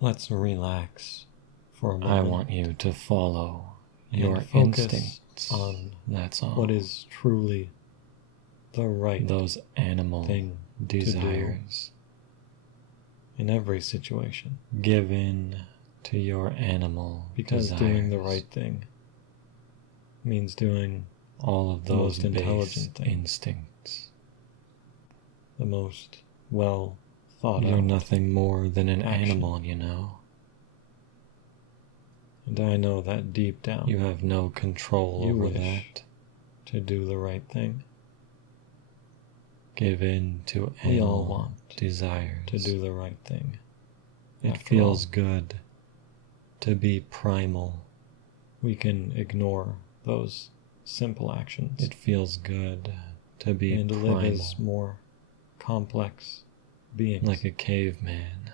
Let's relax for a moment. I want you to follow your focus instincts on that's all. what is truly the right those animal thing desires. In every situation. Give in to your animal because desires. Doing the right thing means doing all of those most intelligent base instincts. The most well thought out. You're nothing more than an action. animal, you know. And I know that deep down you have no control over wish that. To do the right thing. Give in to We all animal want desires. To do the right thing. It After feels all, good to be primal. We can ignore those simple actions. It feels good to be and primal. live as more complex beings. Like a caveman.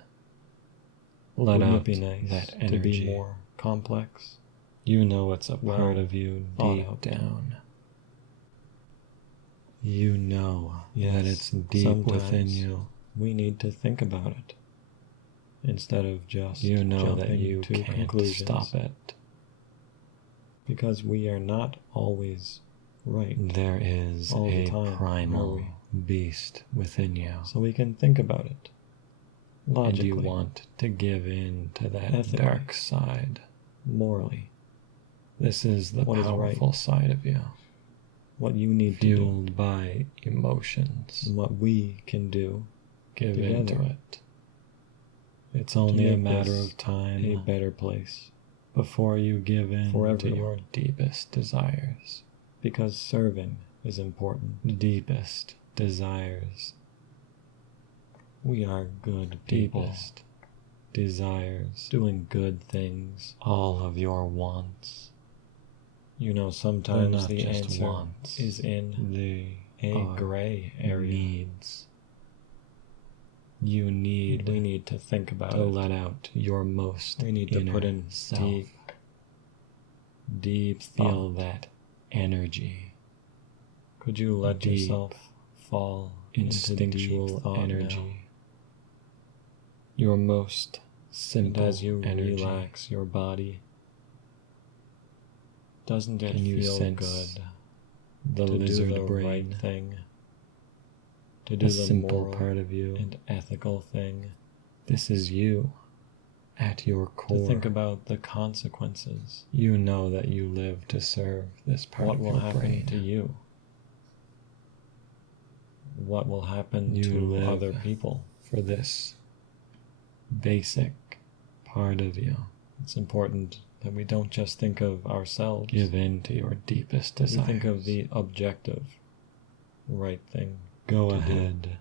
Let Wouldn't out it be nice that energy. To be more complex? You know it's a part of you deep out. down. You know that it's deep Sometimes within you. We need to think about it instead of just you know jumping that you to can't conclusions. Stop it. Because we are not always right. There is all a the time, primal beast within you. So we can think about it logically. And you want to give in to that ethically, dark side. Morally. This is the powerful side of you. What you need fueled to do. by emotions. And what we can do. Give together. into it. It's only a matter of time. A better place. Before you give in for to your deepest desires. Because serving is important. Deepest desires. We are good people. Deepest desires. Doing good things. All of your wants. You know, sometimes the just answer wants. is in a gray area. Needs. You need. We need to think about to it. let out your most. We need to put in self. Deep feel thought. that energy. Could you let deep, yourself fall instinctual into deep thought energy? Now? Your most simple and as you energy. Relax your body. Doesn't it Can you feel sense good the to lizard do the brain? right thing? To do the the simple moral part of you and ethical thing. This is you at your core. To think about the consequences. You know that you live to serve this part what of will your happen brain. to you? What will happen you to live other people? For this basic part of you. It's important that we don't just think of ourselves. Give in to your deepest desires. We think of the objective right thing. Go ahead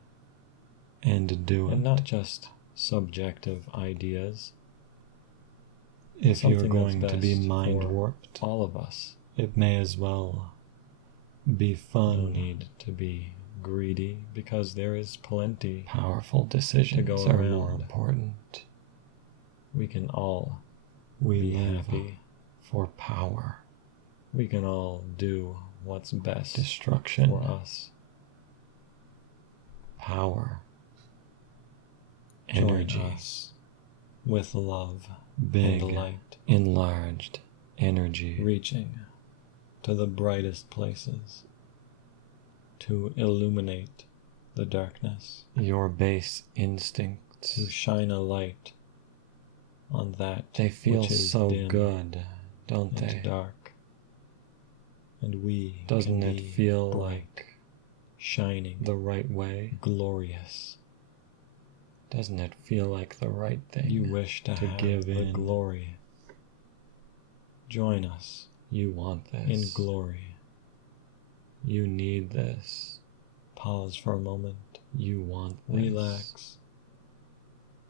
and do it. And not just subjective ideas. If Something you're going that's to be best mind for warped, all of us, it may as well be fun. No need to be greedy because there is plenty. Powerful decisions to go are around. more important. We can all be live happy for power. We can all do what's best Destruction for us. Power. Join Energy. us with love Big, and light, enlarged energy. reaching to the brightest places to illuminate the darkness. Your base instincts. To shine a light on that They feel which is so dim good, don't and they? dark. And we Doesn't can it be feel bright, like shining, the right way? glorious? Doesn't it feel like the right thing? You wish to have give the in. glory. Join us You want this. in glory. You need this. Pause for a moment. You want this. Relax.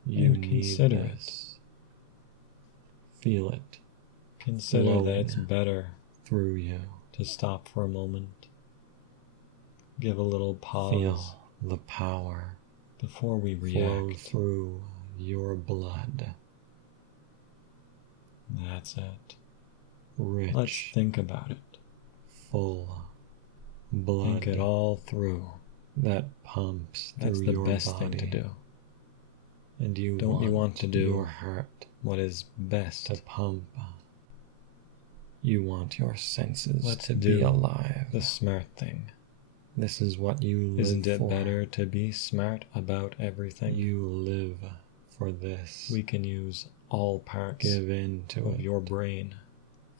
You and need consider this. Feel it. Consider Flowing that it's better through you. to stop for a moment. Give a little pause Feel the power before we flow react. through your blood. That's it. Rich, Let's think about it. full blood. Think it all through. That pumps That's through the your best body. thing to do. And And you want to do your heart what is best to pump. You want your senses Let's to do be alive. the smart thing. This is what you live Isn't it for. better to be smart about everything? You live for this. We can use all parts Give in to of your brain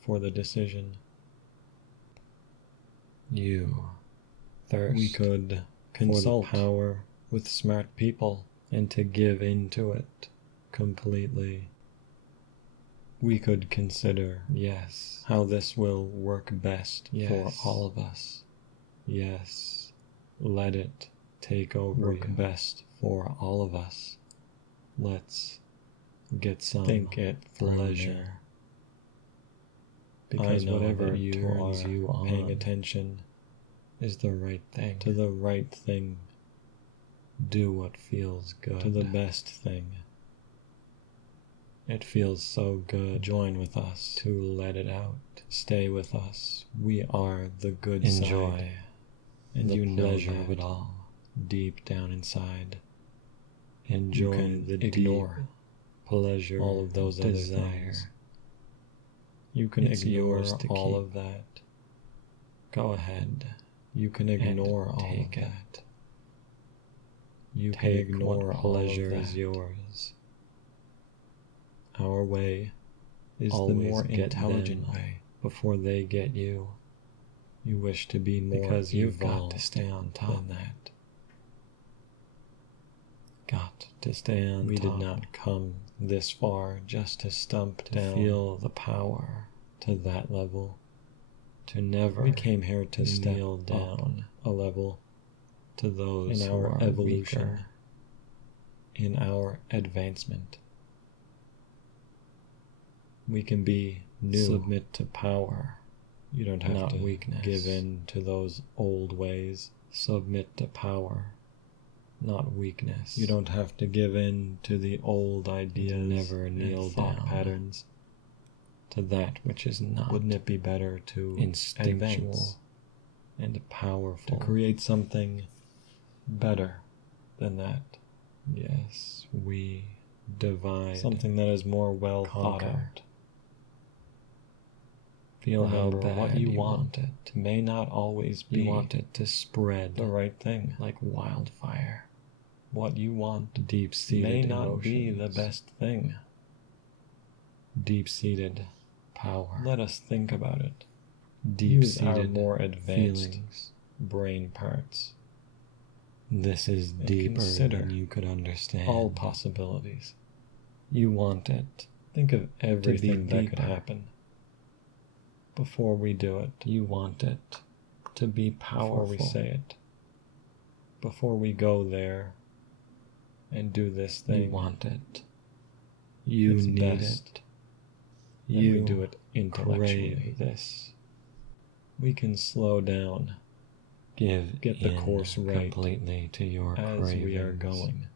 for the decision. You thirst We could for the consult power with smart people and to give into it completely. We could consider Yes, how this will work best Yes. for all of us. yes, let it take over Work you. best for all of us. Let's get some Think it through pleasure. there. Because I know whatever that you turns are you on paying attention is the right thing. to the right thing, Do what feels good. to the best thing. It feels so good Join with us. to let it out. Stay with us. We are the good Enjoy side, and the you know pleasure that of it all. deep down inside. Enjoy can the ignore deep pleasure, all of those other desire. things. You can It's ignore yours to all keep. of that. Go ahead. You can ignore all of take that. it. You can Take ignore what all of pleasure that. is yours. Our way is the Always more get intelligent them way. before they get you. You wish to be more Because you've got to evolved stay on top. than that. Got to stay on We top. did not come this far just to stump to down feel the power to that level. to never We came here to step kneel down a level to those in who our are evolution, weaker. in our advancement. We can be new. Submit to power. You don't have not to weakness. give in to those old ways. Submit to power, not weakness. You don't have to give in to the old ideas never and kneel thought down patterns. to that which is not Wouldn't it be better to instinctual advance, and powerful. to create something better than that? Yes, we divide, Something that is more well thought conquer. out. Feel Remember, how bad what you want it. may not always be You want it to spread the right thing. like wildfire. What you want Deep-seated may not be the emotions. best thing. Deep-seated power. Let us think about it. Use our Deep-seated more advanced feelings. brain parts. This is And deeper consider than you could understand. All possibilities. You want it Think of everything that could deeper. happen before we do it, You want it to be before powerful. we say it, before we go there and do this thing. You want it. You It's need best it. that You we do it intellectually. crave this. We can slow down Get the in course right completely to your as cravings. we are going,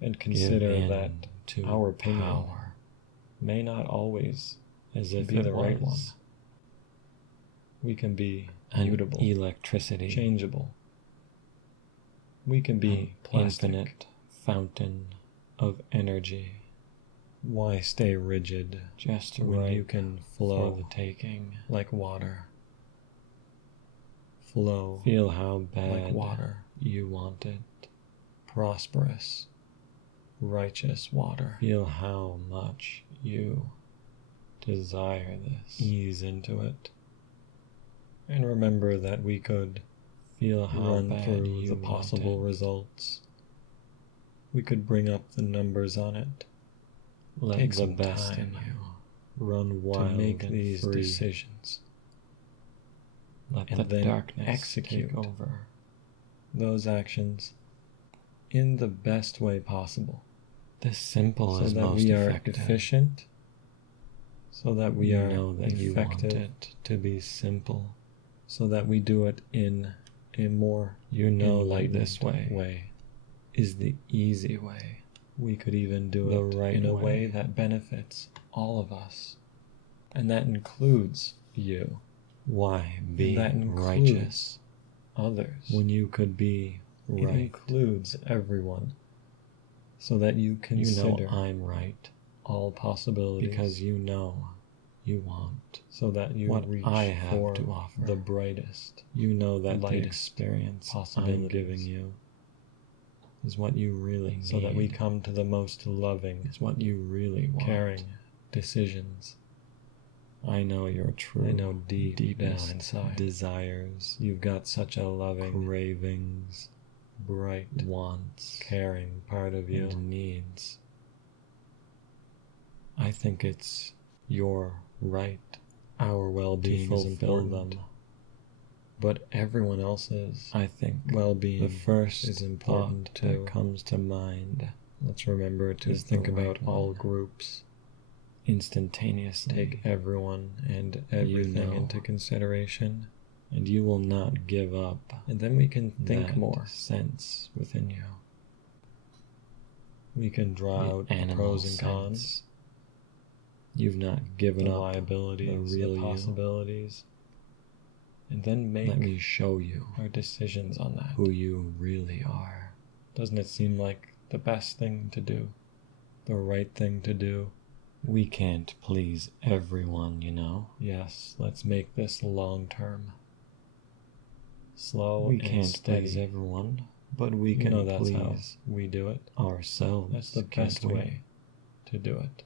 and Give consider in that to our opinion power may not always as if be it the right one. was We can be an mutable, electricity, changeable. We can be an plastic. infinite fountain of energy, Why stay rigid just when right you can for flow the taking. like water? Flow Feel how bad like water. you want it. Prosperous, righteous water. Feel how much you desire this. Ease into it. And remember that we could Feel how run bad through you the want possible it. results. We could bring up the numbers on it. Let Take the some best time in you Run wild to make and these free. decisions. Let And the then darkness execute take over. those actions in the best way possible, The simple so is that most we are effective. efficient, so that we You are know that you want effective, it to be simple. so that we do it in a more You know that enlightened this way is the easy way. We could even do The it right in a way. way that benefits all of us, and that includes you. Why be That includes righteous others. when you could be It right? includes everyone. so that you consider I'm right all possibilities, because you know you want so that you what reach I have for to offer. the brightest, You know that the lightest experience I'm possibilities. giving you is what you really need. So that we come to the most loving, is what you really want. caring decisions. I know your true, I know deep down inside desires. You've got such a loving, cravings, bright, wants, caring part of you. and needs. I think it's your right Our well-being is fulfill important, them. but everyone else's I think well-being the first is important thought too. that comes to mind Let's remember to is the think right about all one. groups. Instantaneously. Take everyone and everything know. into consideration, and you will not give up and then we can think that more. sense within you. We can draw The out animal pros and cons, sense. You've not given the up liabilities, the real the you. possibilities, and then make Let me show you our decisions on that. who you really are. Doesn't it seem like the best thing to do? The right thing to do? We can't please everyone, you know. Yes, let's make this long term. Slow We and can't steady. please everyone, but we You can know that's how please we do it. ourselves. That's the can't best we? way to do it.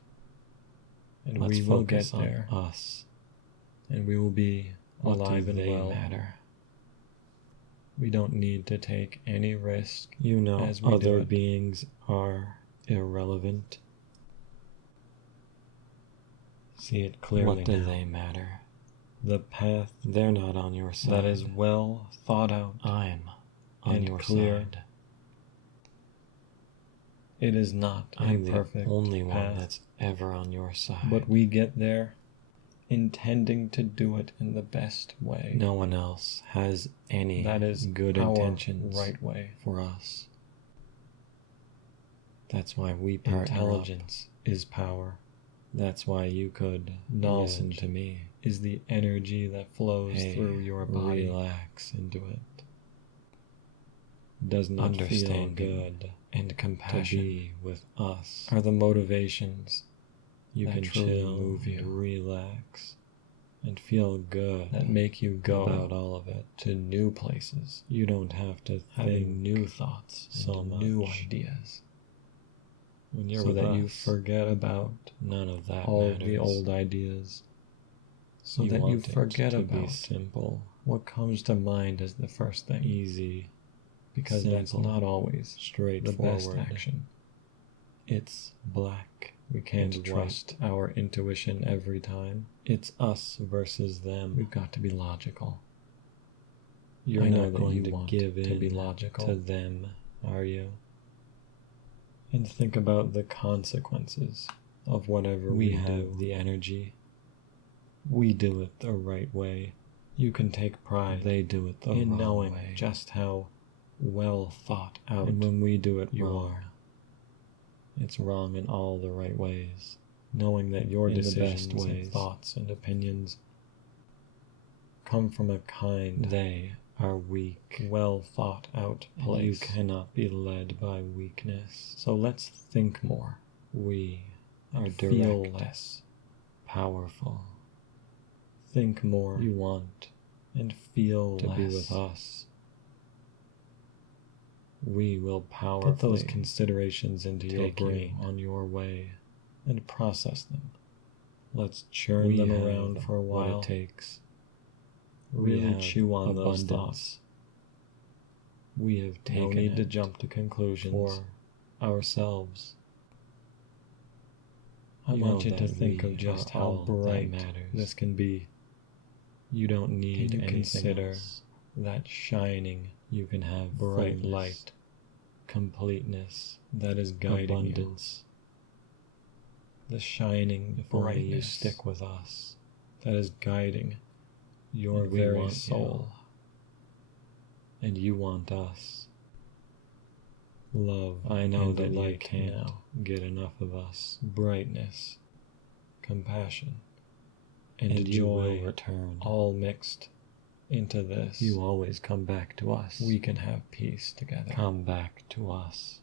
And Let's we will get focus on there. us. And we will be What alive do and they well. matter? We don't need to take any risk. You know, as we do other it. beings are irrelevant. See it clearly What do now. they matter? The path They're not on your side. that is well thought out. I'm on and your clear. side. It is not a I'm the perfect only one path, that's ever on your side. but we get there intending to do it in the best way. No one else has any That is good our intentions right way. for us. That's why we partner Intelligence up. is power. That's why you could Knowledge listen to me. is the energy that flows Hey, through your body. relax into it. Does not Understanding feel good and to compassion be with us are the motivations you that can truly chill move you, and relax, and feel good that make you go about all of it. to new places, You don't have to having think new thoughts so and much. new ideas, when you're so with that us. you forget about None of that all matters. the old ideas, so You that you want it forget to about be simple, what comes to mind as the first thing, easy, because that's simple, not always the straightforward. best action. It's black. We can't and trust our intuition every time. It's us versus them. We've got to be logical. You're I know not that going you to want give to in be logical to them, are you? and think about the consequences of whatever we have do. the energy. We do it the right way. You can take pride They do it the in wrong knowing way. just how well thought out And when we do it you wrong, are. It's wrong in all the right ways. Knowing that your In the decisions best and ways. thoughts and opinions come from a kind, they are weak. well thought out And place. you cannot be led by weakness. So let's think more We are and direct, feel less. powerful. Think more You want and feel to less. be with us. We will Put powerfully those considerations into your take you brain on your way. and process them. Let's churn We them have around for a what while. it takes. Really have chew on those abundance. thoughts. We have No taken need to it jump to conclusions for ourselves. I You want know you to that think we of just are how all that bright matters. this can be. You don't need Can you anything consider else. That shining, you can have bright fullness, light completeness, that is guiding abundance. you. The shining If only you brightness stick with us. that is guiding your And we very want soul. And you want us. Love, I know and that you light can't now. get enough of us. Brightness, compassion, and And you joy, will return. all mixed into this. You always come back to us. We can have peace together. Come back to us.